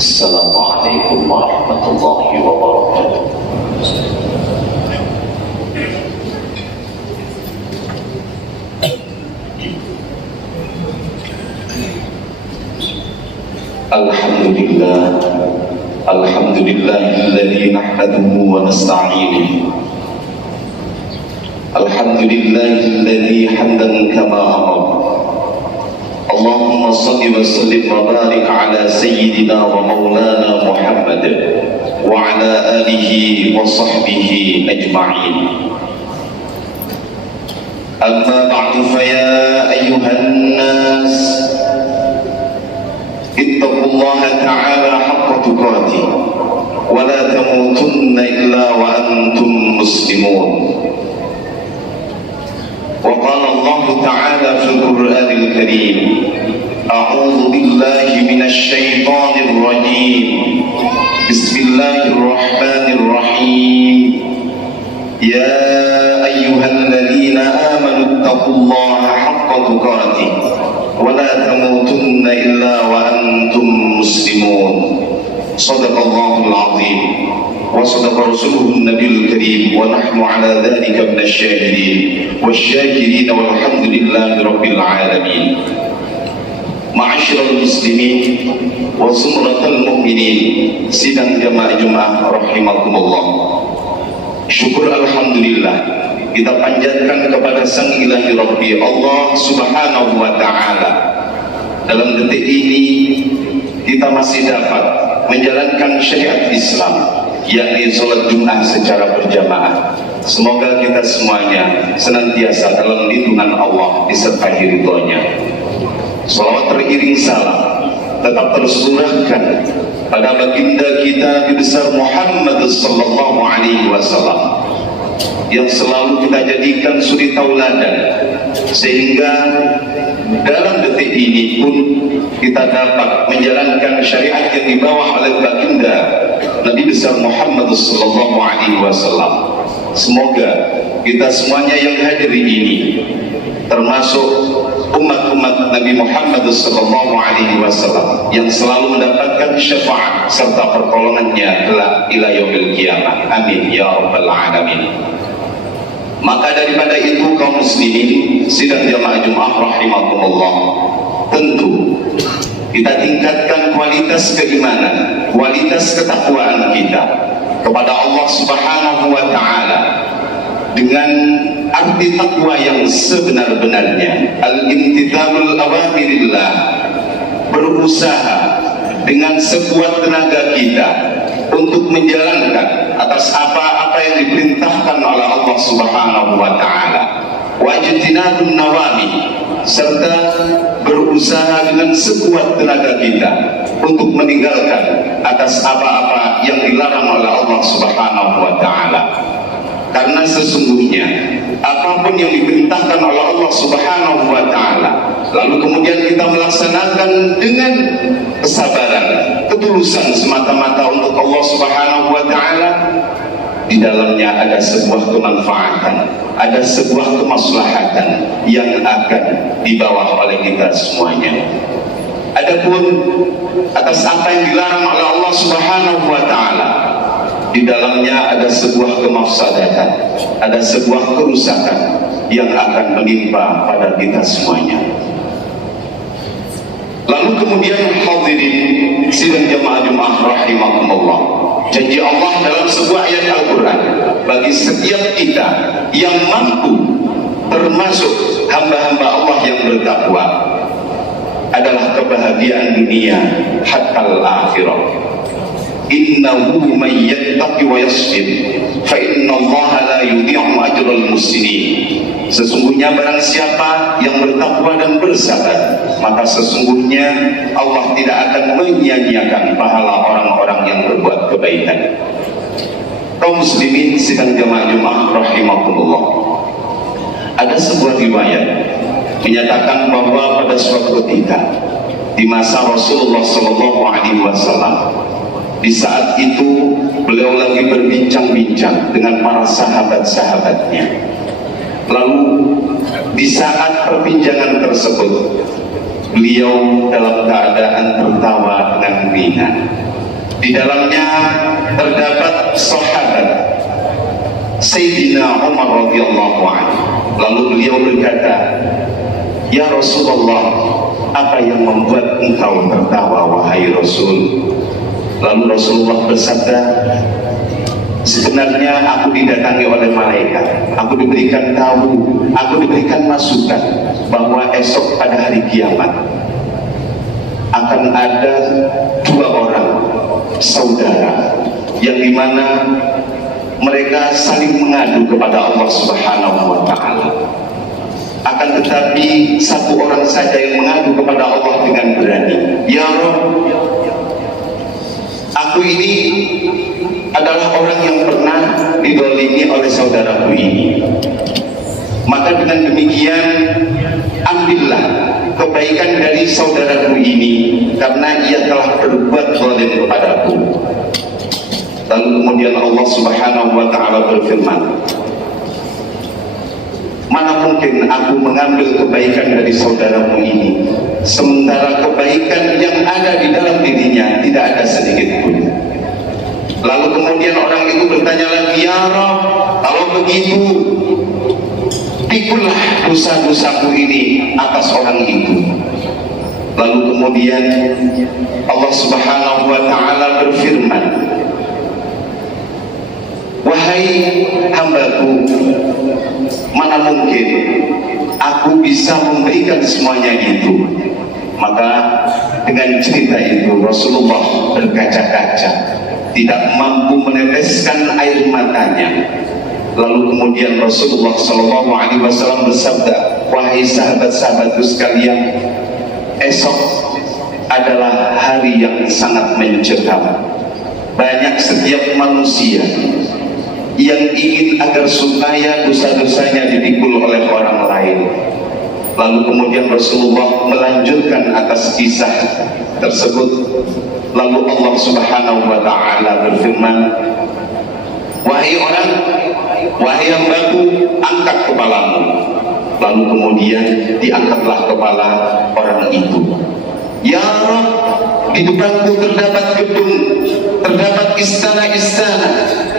Assalamualaikum warahmatullahi wabarakatuh. Alhamdulillah, alhamdulillahilladzi nahmaduhu wa nasta'inuhu. Alhamdulillahilladzi hamdan kama amara. Allahumma salli wa sallim wa barik ala sayyidina wa maulana Muhammad wa ala alihi wa sahbihi ajma'in. Amma ba'du fa ya ayyuhan nas ittaqullaha ta'ala haqqa tuqatih wa la tamutunna illa wa antum muslimun. وقال الله تعالى في القرآن الكريم أعوذ بالله من الشيطان الرجيم بسم الله الرحمن الرحيم يا أيها الذين آمنوا اتقوا الله حق تقاته ولا تموتن إلا وأنتم مسلمون صدق الله العظيم وصدق رسوله النبي الكريم ونحن على ذلك من الشاهدين والشاكرين والحمد لله رب العالمين. معاشر المسلمين وزمرة المؤمنين sidang jamaah Jumat rahimakumullah. Syukur alhamdulillah kita panjatkan kepada Sang Ilahi Rabbi Allah Subhanahu wa taala. Dalam detik ini kita masih dapat menjalankan syariat Islam, yakni sholat Jumat secara berjamaah. Semoga kita semuanya senantiasa dalam lindungan Allah disertai ridhonya. Salawat teriring salam tetap terus curahkan pada baginda kita Nabi besar Muhammad sallallahu alaihi wasallam yang selalu kita jadikan suri tauladan, sehingga dalam detik ini pun kita dapat menjalankan syariat yang dibawa oleh baginda Nabi besar Muhammad sallallahu alaihi wasallam. Semoga kita semuanya yang hadir ini, termasuk umat-umat Nabi Muhammad sallallahu alaihi wasallam, yang selalu mendapatkan syafaat serta pertolongannya kelak ila yaumil qiyamah. Amin ya rabbal alamin. Maka daripada itu kaum muslimin sidang jamaah Jumat rahimakumullah, tentu kita tingkatkan kualitas keimanan, kualitas ketakwaan kita kepada Allah Subhanahu wa taala dengan arti takwa yang sebenar-benarnya. Al-imtithalul awamirillah, berusaha dengan sekuat tenaga kita untuk menjalankan atas apa-apa yang diperintahkan oleh Allah Subhanahu wa taala. Wajtinabun nawami, serta berusaha dengan sekuat tenaga kita untuk meninggalkan atas apa-apa yang dilarang oleh Allah Subhanahu wa taala. Karena sesungguhnya apapun yang diperintahkan oleh Allah Subhanahu wa taala lalu kemudian kita melaksanakan dengan kesabaran, ketulusan semata-mata untuk Allah Subhanahu wa taala, di dalamnya ada sebuah kemanfaatan, ada sebuah kemaslahatan yang akan dibawa oleh kita semuanya. Adapun atas apa yang dilarang oleh Allah Subhanahu wa taala, di dalamnya ada sebuah kemafsadatan, ada sebuah kerusakan yang akan menimpa pada kita semuanya. Lalu kemudian hadirin sidang jamaah Jumat rahimakumullah, janji Allah dalam sebuah ayat Al-Quran bagi setiap kita yang mampu, termasuk hamba-hamba Allah yang bertakwa, adalah kebahagiaan dunia hatta al-akhirah. Innahu man yattaqi wa yasbir fa innallaha la yudhi'u ajral muhsinin. Sesungguhnya barang siapa yang bertakwa dan bersabar, maka sesungguhnya Allah tidak akan menyia-nyiakan pahala orang-orang yang berbuat kebaikan. Kaum muslimin sidang jamaah Jumat rahimakumullah, ada sebuah riwayat menyatakan bahwa pada suatu ketika di masa Rasulullah sallallahu alaihi wasallam, di saat itu beliau lagi berbincang-bincang dengan para sahabat-sahabatnya. Lalu di saat perbincangan tersebut, beliau dalam keadaan tertawa dengan ringan. Di dalamnya terdapat sahabat Sayyidina Umar radhiyallahu anhu. Lalu beliau berkata, "Ya Rasulullah, apa yang membuat engkau tertawa wahai Rasul?" Lalu Rasulullah bersabda, "Sebenarnya aku didatangi oleh malaikat, aku diberikan tahu, aku diberikan masukan bahwa esok pada hari kiamat akan ada dua orang saudara yang dimana mereka saling mengadu kepada Allah Subhanahu wa Ta'ala. Akan tetapi satu orang saja yang mengadu kepada Allah dengan berani, 'Ya Rabb, aku ini adalah orang yang pernah didolimi oleh saudaraku ini. Maka dengan demikian ambillah kebaikan dari saudaraku ini karena ia telah berbuat zalim kepadaku.' Lalu kemudian Allah Subhanahu wa Ta'ala berfirman, 'Mana mungkin aku mengambil kebaikan dari saudaramu ini, sementara kebaikan yang ada di dalam dirinya tidak ada sedikit pun.' Lalu kemudian orang itu bertanya lagi, 'Ya Rabb, kalau begitu pikulah dosa-dosaku ini atas orang itu.' Lalu kemudian Allah Subhanahu wa Ta'ala berfirman, 'Wahai hambaku, mana mungkin aku bisa memberikan semuanya itu.' Maka dengan cerita itu Rasulullah berkaca-kaca, tidak mampu meneteskan air matanya. Lalu kemudian Rasulullah SAW bersabda, 'Wahai sahabat-sahabatku sekalian, esok adalah hari yang sangat mencekam. Banyak setiap manusia yang ingin agar supaya dosa-dosanya dipikul oleh orang lain.' Lalu kemudian Rasulullah melanjutkan atas kisah tersebut. Lalu Allah Subhanahu wa Ta'ala berfirman, 'Wahai orang, wahai hambaku, angkat kepalamu.' Lalu kemudian diangkatlah kepala orang itu. 'Ya Rabb, di depanku terdapat gedung, terdapat istana-istana,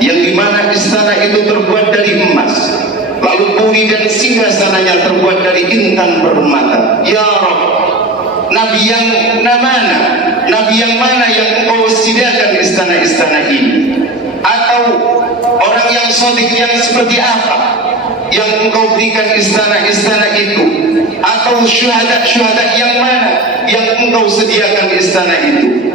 yang dimana istana itu terbuat dari emas, lalu puri dan singgasananya terbuat dari intan permata. Ya Rabb, Nabi yang mana? Nabi yang mana yang engkau sediakan istana-istana ini? Atau orang yang sodik yang seperti apa yang engkau berikan istana-istana itu? Atau syuhada-syuhada yang mana yang engkau sediakan istana itu?'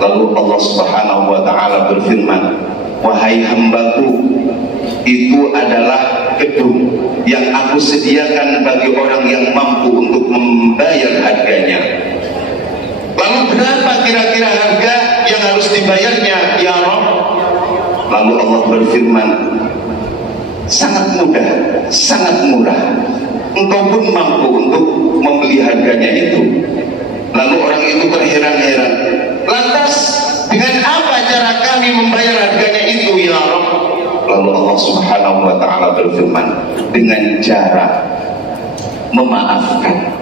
Lalu Allah Subhanahu wa Ta'ala berfirman, 'Wahai hambaku, itu adalah gedung yang aku sediakan bagi orang yang mampu untuk membayar harganya.' Lalu berapa kira-kira harga yang harus dibayarnya, ya Rabb? Lalu Allah berfirman, 'Sangat mudah, sangat murah. Engkau pun mampu untuk membeli harganya itu.' Lalu orang itu terheran-heran, 'Lantas dengan apa cara kami membayar harganya itu, ya Rabb?' Lalu Allah Subhanahu wa Ta'ala berfirman, 'Dengan cara memaafkan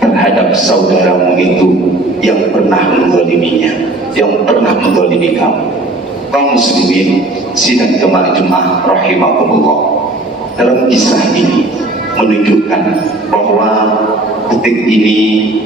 terhadap saudaramu itu yang pernah menzaliminya, yang pernah menzalimi kamu.' Kaum muslimin sidang jemaah Jumat rahimakumullah, dalam kisah ini menunjukkan bahwa detik ini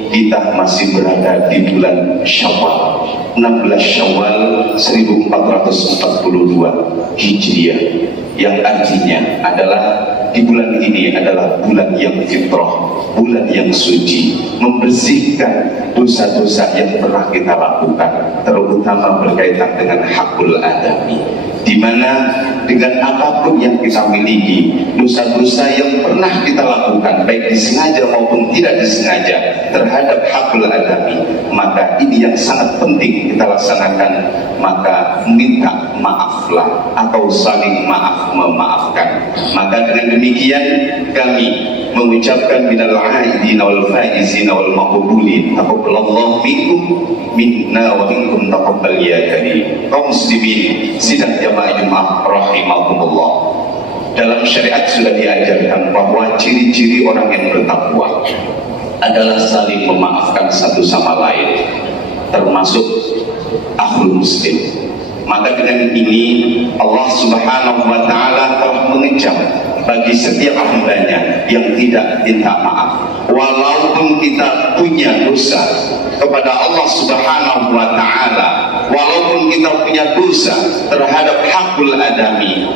kita masih berada di bulan Syawal, 16 Syawal 1442 Hijriah, yang artinya adalah di bulan ini adalah bulan yang fitrah, bulan yang suci, membersihkan dosa-dosa yang pernah kita lakukan, terutama berkaitan dengan hakul adami, di mana dengan apapun yang kita miliki, dosa-dosa yang pernah kita lakukan, baik disengaja maupun tidak disengaja terhadap hakul adami, maka ini yang sangat penting kita laksanakan. Maka minta maaflah atau saling maaf memaafkan. Maka dengan demikian kami mengucapkan minal aidin wal faizin wal maqbulin, taqabbalallahu minkum minna wa minkum taqabbal ya karim. Kaum muslimin sidang jamaah Jumat rahimakumullah, dalam syariat sudah diajarkan bahwa ciri-ciri orang yang bertakwa adalah saling memaafkan satu sama lain. termasuk ahlul muslim. Maka dengan ini Allah Subhanahu wa Ta'ala telah mengecam bagi setiap hambanya yang tidak minta maaf, walaupun kita punya dosa kepada Allah Subhanahu wa Ta'ala, walaupun kita punya dosa terhadap hakul adami.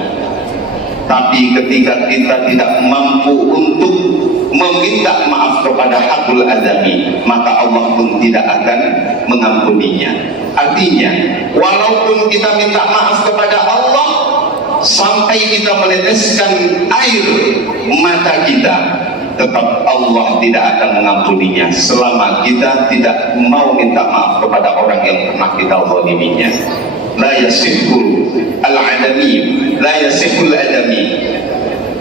Tapi ketika kita tidak mampu untuk meminta maaf kepada hakul adami, maka Allah pun tidak akan mengampuninya. Artinya, walaupun kita minta maaf kepada Allah sampai kita meneteskan air mata kita, tetap Allah tidak akan mengampuninya selama kita tidak mau minta maaf kepada orang yang pernah kita zaliminya. La yasihul al-adami, la yasihul adami.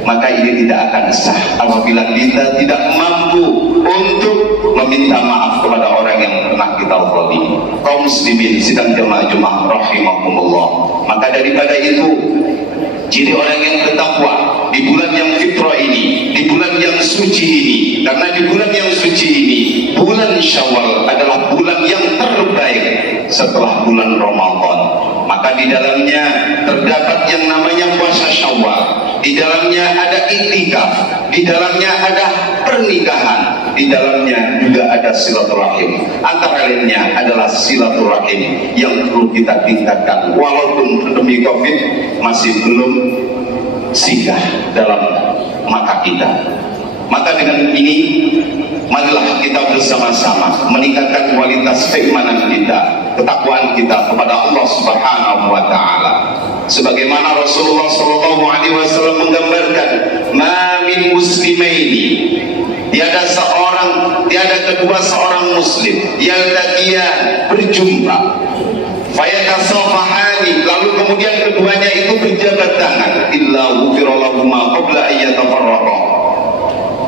Maka ini tidak akan sah apabila kita tidak mampu untuk meminta maaf kepada orang yang pernah kita zalimi. Kaum muslimin sidang jamaah Jumat rahimakumullah. Maka daripada itu, ciri orang yang bertakwa di bulan yang fitrah ini, di bulan yang suci ini, karena di bulan yang suci ini, bulan Syawal adalah bulan yang terbaik setelah bulan Ramadan. Maka di dalamnya terdapat yang namanya puasa Syawal, di dalamnya ada iktikaf, di dalamnya ada pernikahan, di dalamnya juga ada silaturahim. Antara lainnya adalah silaturahim yang perlu kita tingkatkan walaupun pandemi Covid masih belum singgah dalam mata kita. Maka dengan ini marilah kita bersama-sama meningkatkan kualitas keimanan kita, ketakwaan kita kepada Allah Subhanahu wa Ta'ala. Sebagaimana Rasulullah SAW menggambarkan, ma min muslimaini, tiada kedua seorang muslim yaltaqiyan, berjumpa, fayatasafahani, lalu kemudian keduanya itu berjabat tangan, illa ghufira lahuma qabla an yatafarraqa,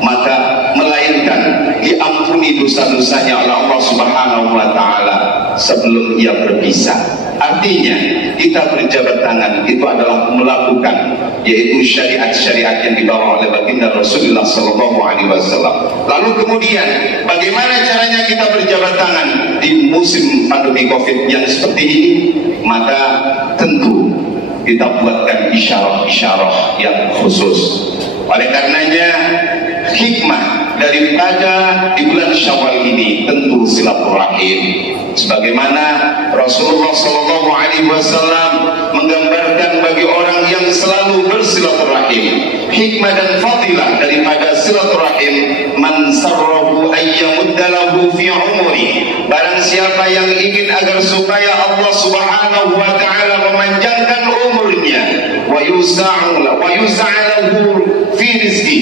maka melainkan diampuni dosa-dosanya oleh Allah Subhanahu wa Ta'ala sebelum ia berpisah. Artinya kita berjabat tangan itu adalah melakukan yaitu syariat-syariat yang dibawa oleh baginda Rasulullah SAW. Lalu kemudian bagaimana caranya kita berjabat tangan di musim pandemi Covid yang seperti ini? Maka tentu kita buatkan isyarat-isyarat yang khusus. Oleh karenanya hikmah daripada di bulan Syawal ini tentu silaturahim. Sebagaimana Rasulullah SAW menggambarkan bagi orang yang selalu bersilaturahim, hikmah dan fadilah daripada silaturahim, man sarrahu ayyamuddalahu fi umri, barang siapa yang ingin agar supaya Allah Subhanahu wa Ta'ala memanjangkan umurnya, wa yusa'alahu fi rizki,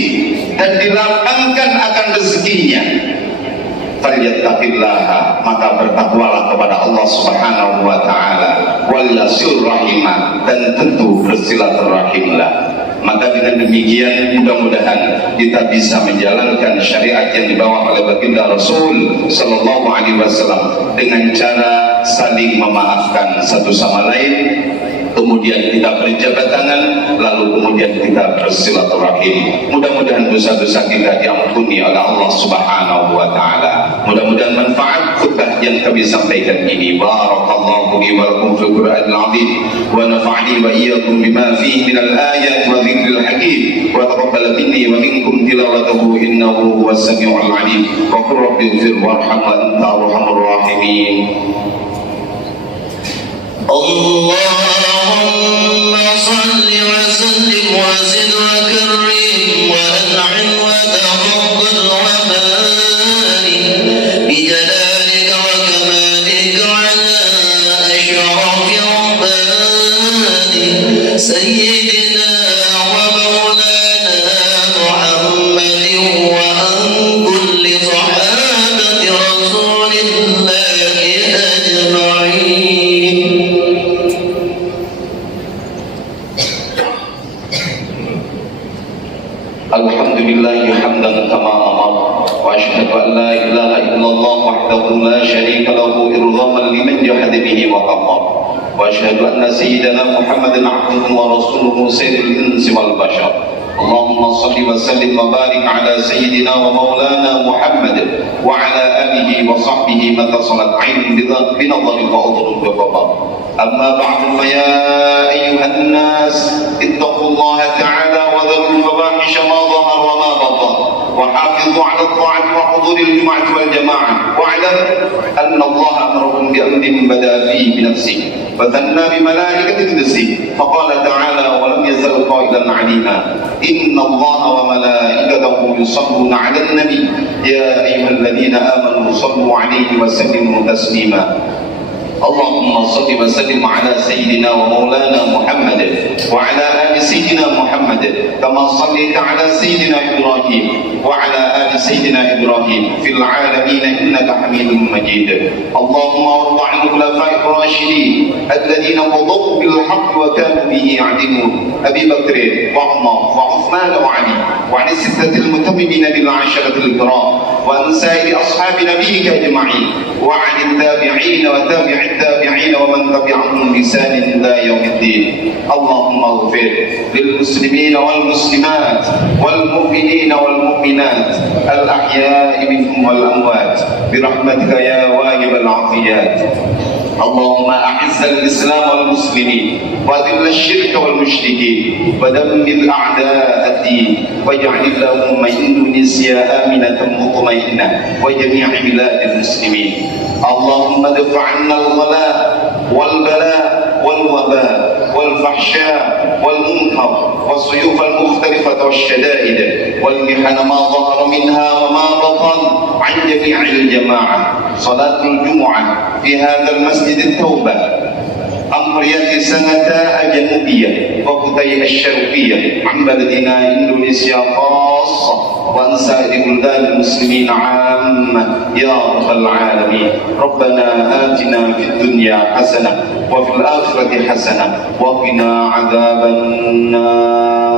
dan dilapangkan akan rezekinya, falyattaqillaha, maka bertakwalah kepada Allah Subhanahu wa Ta'ala, wal yasil rahimah, dan tentu bersilaturahimlah. Maka dengan demikian mudah-mudahan kita bisa menjalankan syariat yang dibawa oleh baginda Rasul sallallahu alaihi wasallam dengan cara saling memaafkan satu sama lain, kemudian kita berjabat tangan, lalu kemudian kita bersilaturahim. Mudah-mudahan dosa-dosa kita diampuni oleh Allah Subhanahu wa Ta'ala. Mudah-mudahan manfaat khutbah yang kami sampaikan ini. Barakallahu li wa lakum fil Qur'anil azim, wa nafa'ani wa iyyakum bima fihi minal ayati wa dzikril hakim, wa taqabbal minni wa minkum tilawatahu innahu huwas samiul alim. Wa qur rabbi ighfir warham wa anta arhamur rahimin. اللهم صل وسلم وزد وكرم وانعم وتفضل وبارك بجلالك وكمالك على اشرف عبادك سيدنا ومولانا محمد وعن كل صحابة رسول الله أجمعين. Alhamdulillahi hamdan kama amar, wa ashhadu an la ilaha illallah wahdahu la syarika lahu irghaman liman jahada bihi wa kafar, wa ashhadu anna sayyidana Muhammadan abduhu wa rasuluhu sayyidul insi wal bashar, اللهم صل وسلم وبارك على سيدنا ومولانا محمد وعلى آله وصحبه متى صلت عين بنظر وأذن بخبر. أما بعد فيا أيها الناس اتقوا الله تعالى وذروا الفواحش ما ظهر وما بطن وحافظوا على الطاعة وحضور الجمعة والجماعة واعلم أن الله أمركم بأمر بدأ فيه بنفسه وثنى بملائكة قدسه فقال تعالى ولم يزل قائلا عليما إن الله وملائكته يصلون على النبي يا أيها الذين آمنوا صلوا عليه وسلموا تسليما. اللهم صل وسلم على سيدنا ومولانا محمد وعلى آل سيدنا محمد كما صليت على سيدنا إبراهيم وعلى آل سيدنا إبراهيم في العالمين إنك حميد مجيد. اللهم وارض عن الخلفاء الراشدين الذين قضوا بالحق وكانوا به يعدلون أبي بكر وعمر وعثمان وعلي وعن الستة المتممين بالعشرة الكرام وعن سائر أصحاب نبيك أجمعين وعن التابعين وتابع التابعين ومن تبعهم بإحسان إلى يوم الدين. اللهم اغفر للمسلمين والمسلمات والمؤمنين والمؤمنات الأحياء منهم والأموات برحمتك يا واجب العافيات. اللهم أعز الإسلام والمسلمين وأذل الشرك والمشركين ودمر أعداء الدين واجعل اللهم إندونيسيا آمنة مطمئنة وجميع بلاد المسلمين. اللهم ادفع عنا الغلاء والبلاء والوباء والفحشاء والمنكر والسيوف المختلفة والشدائد والمحن ما ظهر منها وما بطن عن جميع الجماعة. صلاة الجمعة في هذا المسجد التوبة أمرية سنة الجنوبية وكتي الشرقية عن بلدنا إندونيسيا خاصة وعن سائر بلدان المسلمين عامة يا رب العالمين. ربنا آتنا في الدنيا حسنة وفي الآخرة حسنة وقنا عذاب النار.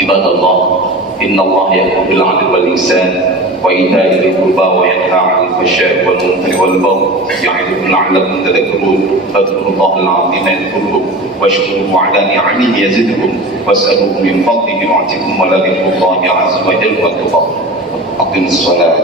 عباد الله إن الله يأمر بالعدل والإحسان وإيتاء ذي القربى وينهى عن الفحشاء والمنكر والبغي يعظكم لعلكم تذكرون. فاذكروا الله العظيم يذكركم واشكروه على نعمه يزدكم واسألوه من فضله يعطكم ولذكر الله عز وجل أكبر. أقم الصلاة.